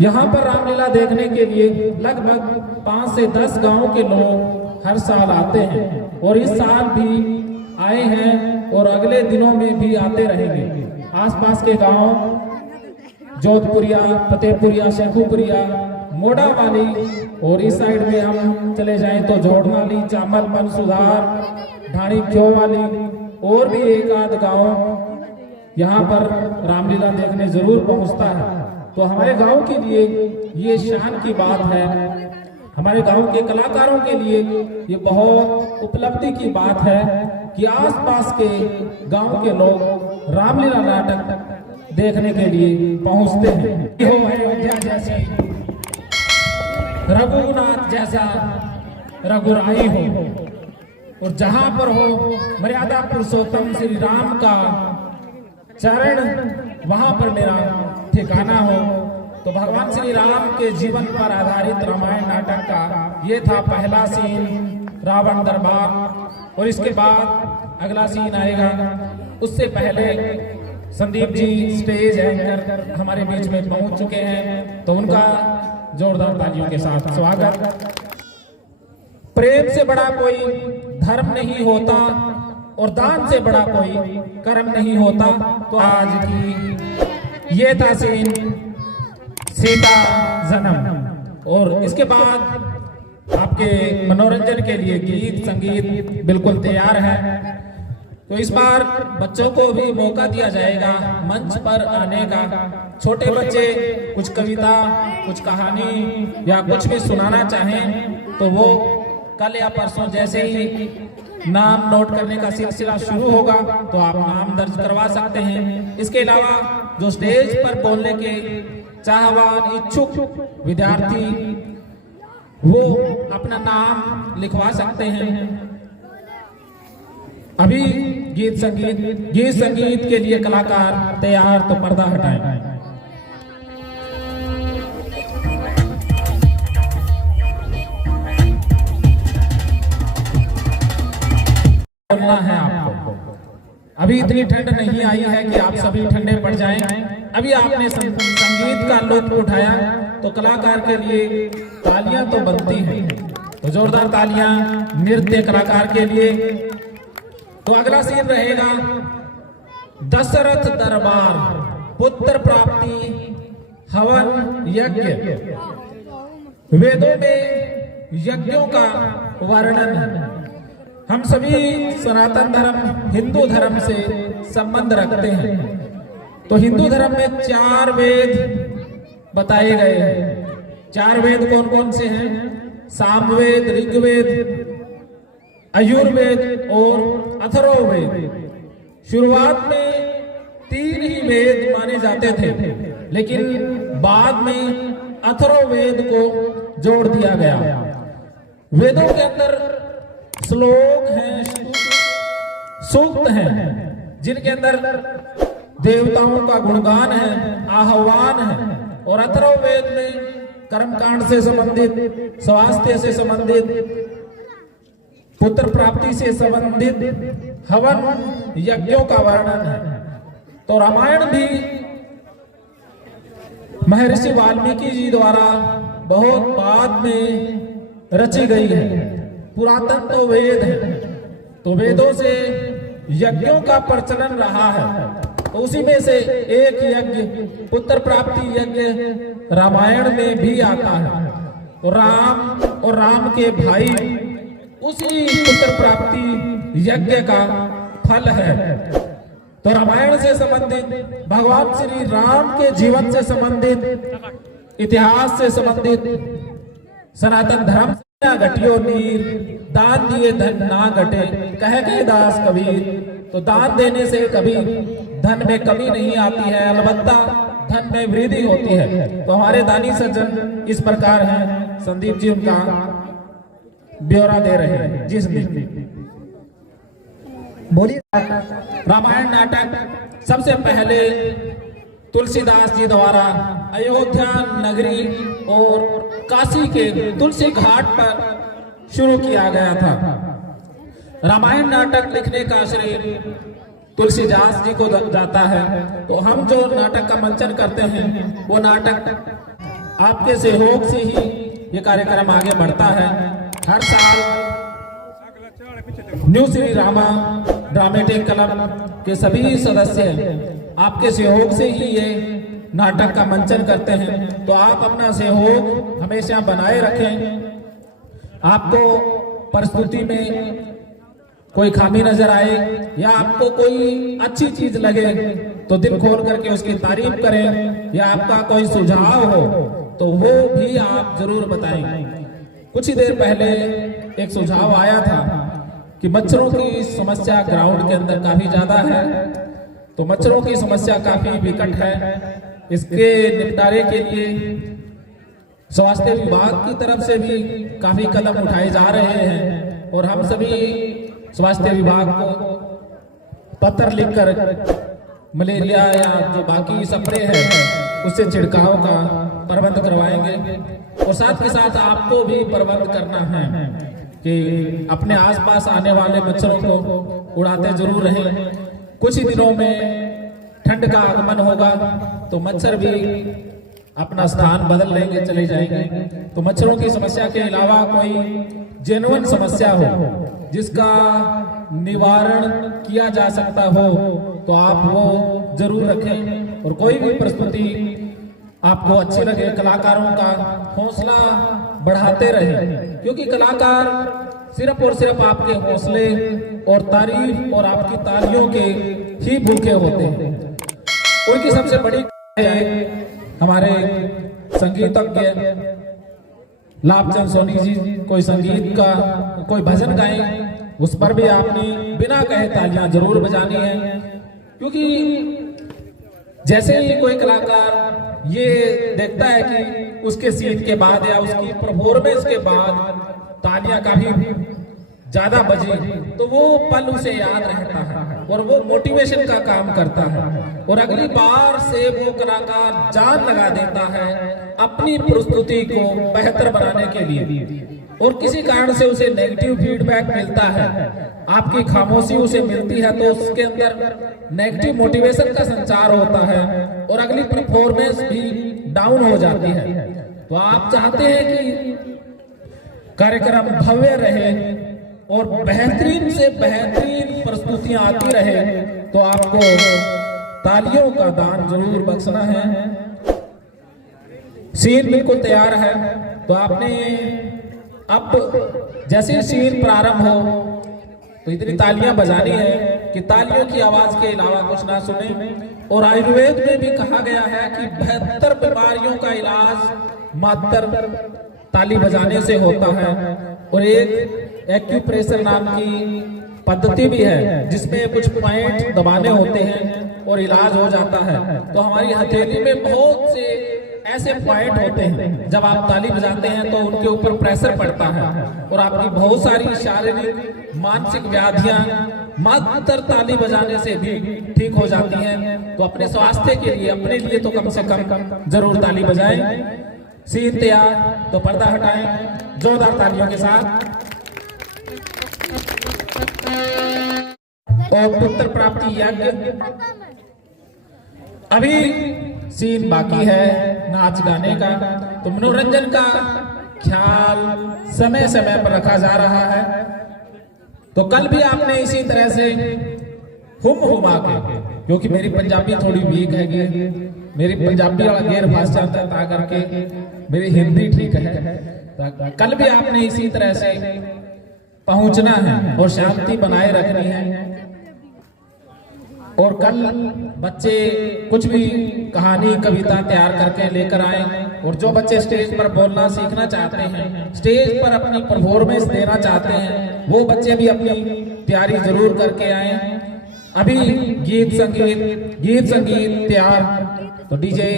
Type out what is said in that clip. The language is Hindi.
यहाँ पर रामलीला देखने के लिए लगभग 5 से 10 गांव के लोग हर साल आते हैं और इस साल भी आए हैं और अगले दिनों में भी आते रहेंगे। आसपास के गांव जोधपुरिया, फतेहपुरिया, शेखुपुरिया, मोड़ा वाली और इस साइड में हम चले जाएं तो जोड़नाली, चामल, बनसुधार, ढाणी क्यों वाली और भी एक आध गांव यहाँ पर रामलीला देखने जरूर पहुँचता है। तो हमारे गांव के लिए ये शान की बात है, हमारे गांव के कलाकारों के लिए ये बहुत उपलब्धि की बात है कि आसपास के गांव के लोग रामलीला नाटक देखने के लिए पहुंचते हैं। हो अयोध्या जैसे, रघुनाथ जैसा रघुराई हो और जहां पर हो मर्यादा पुरुषोत्तम श्री राम का चरण, वहां पर मेरा ठिकाना हो। तो भगवान श्री राम के जीवन पर आधारित रामायण नाटक का ये था पहला सीन, रावण दरबार। और इसके बाद अगला सीन आएगा। उससे पहले संदीप जी स्टेज एंकर हमारे बीच में पहुंच चुके हैं, तो उनका जोरदार तालियों के साथ स्वागत। प्रेम से बड़ा कोई धर्म नहीं होता और दान से बड़ा कोई कर्म नहीं होता। तो आज की ये था सीन सीता जन्म। और इसके बाद आपके मनोरंजन के लिए गीत संगीत बिल्कुल तैयार है। तो इस बार बच्चों को भी मौका दिया जाएगा मंच पर आने का। छोटे बच्चे कुछ कविता, कुछ कहानी या कुछ भी सुनाना चाहें तो वो कल या परसों जैसे ही नाम नोट करने का सिलसिला शुरू होगा तो आप नाम दर्ज करवा सकते हैं। इसके अलावा जो स्टेज पर बोलने के चाहवान इच्छुक विद्यार्थी वो अपना नाम लिखवा सकते हैं। अभी गीत संगीत के लिए कलाकार तैयार, तो पर्दा हटाएं। बोलना है आपको। अभी इतनी ठंड नहीं आई है कि आप सभी ठंडे पड़ जाएं। अभी आपने संगीत का लुत्फ उठाया तो कलाकार के लिए तालियां तो बनती हैं। तो जोरदार तालियां नृत्य कलाकार के लिए। तो अगला सीन रहेगा दशरथ दरबार, पुत्र प्राप्ति, हवन यज्ञ। वेदों में यज्ञों का वर्णन है। हम सभी सनातन धर्म हिंदू धर्म से संबंध रखते हैं। तो हिंदू धर्म में 4 वेद बताए गए हैं। 4 वेद कौन कौन से हैं? सामवेद, ऋग्वेद, अयुर्वेद और अथर्ववेद। शुरुआत में 3 ही वेद माने जाते थे, लेकिन बाद में अथर्ववेद को जोड़ दिया गया। वेदों के अंदर श्लोक हैं, सूक्त हैं, जिनके अंदर देवताओं का गुणगान है, आह्वान है। और अथर्ववेद में कर्मकांड से संबंधित, स्वास्थ्य से संबंधित, पुत्र प्राप्ति से संबंधित हवन यज्ञों का वर्णन है। तो रामायण भी महर्षि वाल्मीकि जी द्वारा बहुत बाद में रची गई है। पुरातन तो वेद है, तो वेदों से यज्ञों का प्रचलन रहा है। तो उसी में से एक यज्ञ, पुत्र प्राप्ति यज्ञ, रामायण में भी आता है। तो राम और राम के भाई उसी पुत्र प्राप्ति यज्ञ का फल है। तो रामायण से संबंधित, भगवान श्री राम के जीवन से संबंधित, इतिहास से संबंधित, सनातन धर्म घटियो नीर, दान दिए धन ना घटे, कह गए दास कबीर। तो दान देने से कभी धन में कमी नहीं आती है, अलबत्ता धन में वृद्धि होती है। तो हमारे दानी सज्जन इस प्रकार हैं। संदीप जी उनका ब्यौरा दे रहे हैं। जी संदीप बोलिए। रामायण नाटक सबसे पहले तुलसीदास जी द्वारा अयोध्या नगरी और काशी के तुलसी घाट पर शुरू किया गया था। रामायण नाटक लिखने का श्रेय तुलसीदास जी को जाता है। तो हम जो नाटक का मंचन करते हैं वो नाटक आपके सहयोग से ही ये कार्यक्रम आगे बढ़ता है। हर साल new Shri Rama dramatic club के सभी सदस्य आपके सहयोग से ही ये नाटक का मंचन करते हैं। तो आप अपना सहयोग हमेशा बनाए रखें। आपको प्रस्तुति में कोई खामी नजर आए या आपको कोई अच्छी चीज लगे तो दिल खोल करके उसकी तारीफ करें, या आपका कोई सुझाव हो तो वो भी आप जरूर बताएं। कुछ ही देर पहले एक सुझाव आया था कि मच्छरों की समस्या ग्राउंड के अंदर काफी ज्यादा है, तो मच्छरों की समस्या काफी विकट है। इसके निपटारे के लिए स्वास्थ्य विभाग की तरफ से भी काफी कदम उठाए जा रहे हैं और हम सभी स्वास्थ्य विभाग को पत्र लिखकर मलेरिया या जो बाकी स्प्रे है उससे छिड़काव का प्रबंध करवाएंगे। और साथ के साथ आपको भी प्रबंध करना है कि अपने आसपास आने वाले मच्छरों को उड़ाते जरूर रहें। कुछ ही दिनों में ठंड का आगमन होगा तो मच्छर भी अपना स्थान बदल लेंगे, चले जाएंगे। तो मच्छरों की समस्या के अलावा कोई जेन्युइन समस्या हो जिसका निवारण किया जा सकता हो तो आप वो जरूर रखें। और कोई भी प्रस्तुति आपको अच्छी लगे, कलाकारों का हौसला बढ़ाते रहे, क्योंकि कलाकार सिर्फ और सिर्फ आपके हौसले और तारीफ और आपकी तालियों के ही भूखे होते हैं। उनकी सबसे बड़ी हमारे संगीतज्ञ लाभचंद सोनी जी कोई संगीत का कोई भजन गाएं, उस पर भी आपने बिना कहे तालियां जरूर बजानी है, क्योंकि जैसे ही कोई कलाकार ये देखता है कि उसके सीन के बाद या उसकी परफॉर्मेंस के बाद तालियां काफी ज्यादा बजी तो वो पल उसे याद रहता है और वो मोटिवेशन का काम करता है और अगली बार से वो कलाकार जान लगा देता है अपनी प्रस्तुति को बेहतर बनाने के लिए। और किसी कारण से उसे नेगेटिव फीडबैक मिलता है, आपकी खामोशी उसे मिलती है, तो उसके अंदर नेगेटिव मोटिवेशन का संचार होता है और अगली परफॉर्मेंस भी डाउन हो जाती है। तो आप चाहते हैं कि कार्यक्रम भव्य रहे और बेहतरीन से बेहतरीन प्रस्तुतियां आती रहे, तो आपको तालियों का दान जरूर बख्शना है। सीन बिल्कुल तैयार है, तो आपने अब जैसे सीन प्रारंभ हो तो इतनी तालियां बजानी है कि तालियों की आवाज के अलावा कुछ ना सुने। और आयुर्वेद में भी कहा गया है कि 72 बीमारियों का इलाज मात्र ताली बजाने से होता है। और एक एक्यूप्रेशर नाम की पद्धति भी है जिसमें कुछ पॉइंट दबाने होते हैं और इलाज हो जाता है। तो हमारी हथेली में बहुत से ऐसे पॉइंट होते हैं, जब आप ताली बजाते हैं तो उनके ऊपर प्रेशर पड़ता है और आपकी बहुत सारी शारीरिक मानसिक व्याधियां मात्र ताली बजाने से भी ठीक हो जाती हैं। तो अपने स्वास्थ्य के लिए, अपने लिए तो कम से कम जरूर ताली बजाएं। सीन तैयार, तो पर्दा हटाएं जोरदार तालियों के साथ। और पुत्र प्राप्ति यज्ञ, अभी सीन बाकी है नाच गाने का, तो मनोरंजन का ख्याल समय समय पर रखा जा रहा है। तो कल भी आपने इसी तरह से हुमा के, क्योंकि मेरी पंजाबी थोड़ी वीक है, मेरी पंजाबी वाला गेर भाष चलता है करके मेरी हिंदी ठीक है। तो कल भी आपने इसी तरह से पहुंचना है और शांति बनाए रखनी है। और कल बच्चे कुछ भी कहानी कविता तैयार करके लेकर आए, और जो बच्चे स्टेज पर बोलना सीखना चाहते हैं, स्टेज पर अपनी परफॉर्मेंस देना चाहते हैं, वो बच्चे भी अपनी तैयारी जरूर करके आए। अभी गीत संगीत तैयार, तो डीजे